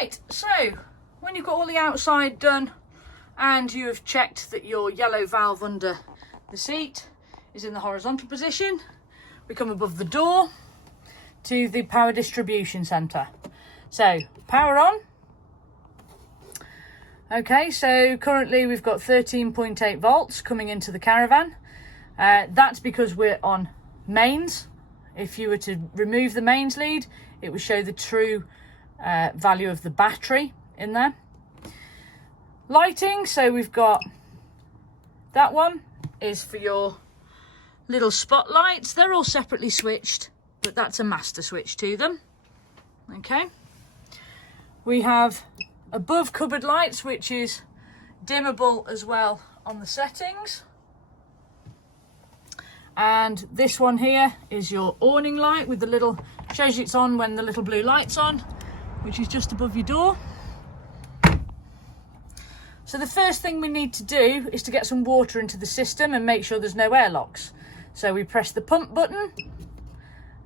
Right, so when you've got all the outside done and you have checked that your yellow valve under the seat is in the horizontal position, we come above the door to the power distribution centre. So power on. Okay, so currently we've got 13.8 volts coming into the caravan. That's because we're on mains. If you were to remove the mains lead, it would show the true value of the battery in there. Lighting, so we've got that one is for your little spotlights. They're all separately switched, but that's a master switch to them. Okay. We have above cupboard lights, which is dimmable as well on the settings. And this one here is your awning light with the little, shows you it's on when the little blue light's on, which is just above your door. So the first thing we need to do is to get some water into the system and make sure there's no airlocks. So we press the pump button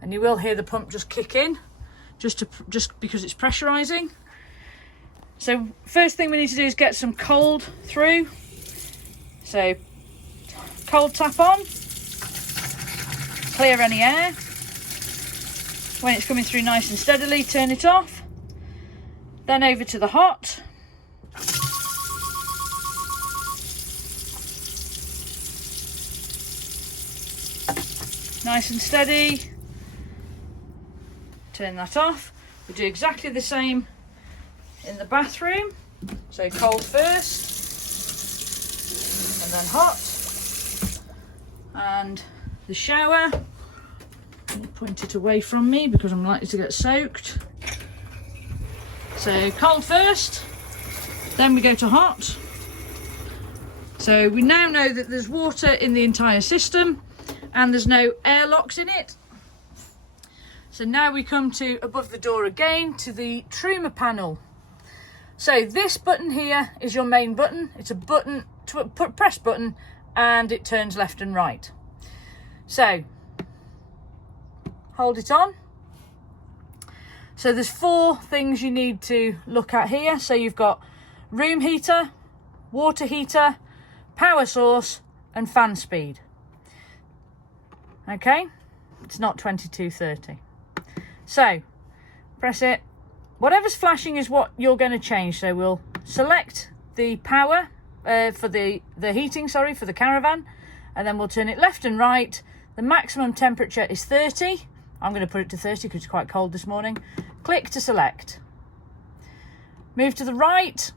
and you will hear the pump just kick in, just because it's pressurizing. So first thing we need to do is get some cold through. So cold tap on, clear any air. When it's coming through nice and steadily, turn it off. Then over to the hot. Nice and steady. Turn that off. We do exactly the same in the bathroom. So cold first, and then hot. And the shower, point it away from me because I'm likely to get soaked. So cold first, then we go to hot. So we now know that there's water in the entire system and there's no airlocks in it. So now we come to above the door again to the Truma panel. So this button here is your main button. It's a button, press button, and it turns left and right. So hold it on. So there's 4 things you need to look at here. So you've got room heater, water heater, power source, and fan speed. Okay, it's not 2230. So press it. Whatever's flashing is what you're going to change. So we'll select the power for the heating, for the caravan, and then we'll turn it left and right. The maximum temperature is 30. I'm going to put it to 30 because it's quite cold this morning. Click to select. Move to the right.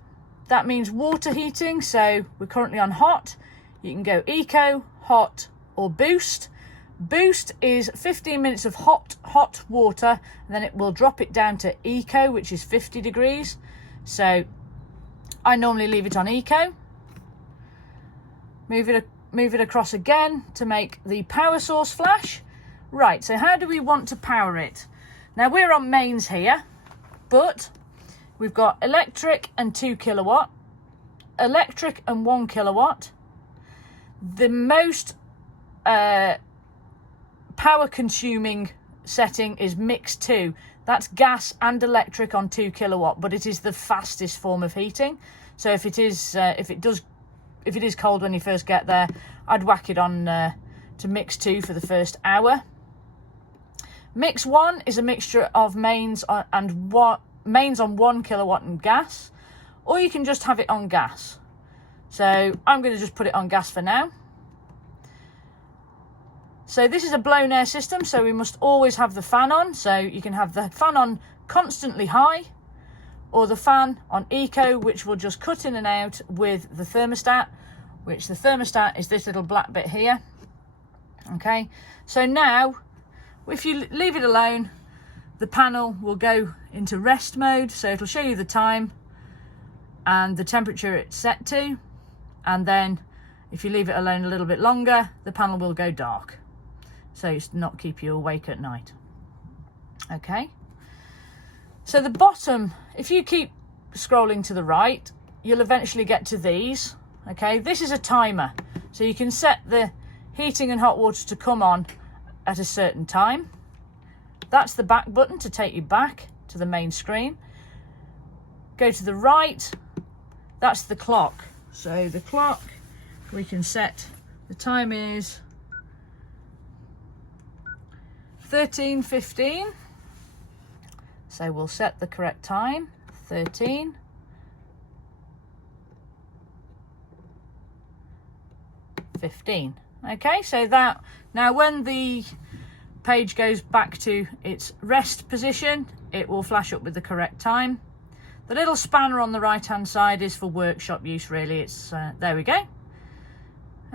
That means water heating. So we're currently on hot. You can go eco, hot, or boost. Boost is 15 minutes of hot water, and then it will drop it down to eco, which is 50 degrees. So I normally leave it on eco. Move it across again to make the power source flash. Right, so how do we want to power it? Now we're on mains here, but we've got electric and 2 kilowatt, electric and 1 kilowatt. The most power consuming setting is mix 2. That's gas and electric on 2 kilowatt, but it is the fastest form of heating. So if it is cold when you first get there, I'd whack it on to mix 2 for the first hour. Mix 1 is a mixture of mains on 1 kilowatt and gas, or you can just have it on gas. So I'm going to just put it on gas for now. So this is a blown air system, so we must always have the fan on. So you can have the fan on constantly high, or the fan on eco, which will just cut in and out with the thermostat, which the thermostat is this little black bit here. Okay, so now if you leave it alone, the panel will go into rest mode. So it'll show you the time and the temperature it's set to. And then if you leave it alone a little bit longer, the panel will go dark. So it's not keep you awake at night. Okay. So the bottom, if you keep scrolling to the right, you'll eventually get to these. Okay, this is a timer. So you can set the heating and hot water to come on at a certain time. That's the back button to take you back to the main screen. go to the right, that's the clock. So the clock, we can set, the time is 13:15. So we'll set the correct time, 13:15. Okay, so that, now when the page goes back to its rest position, it will flash up with the correct time. The little spanner on the right hand side is for workshop use, really. It's there we go.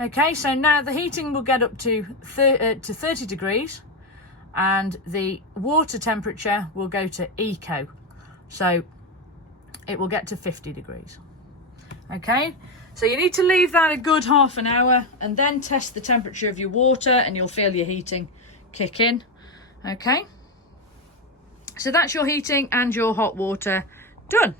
Okay, so now the heating will get up to 30 degrees, and the water temperature will go to eco, so it will get to 50 degrees. Okay, so you need to leave that a good half an hour and then test the temperature of your water, and you'll feel your heating kick in. Okay, so that's your heating and your hot water done.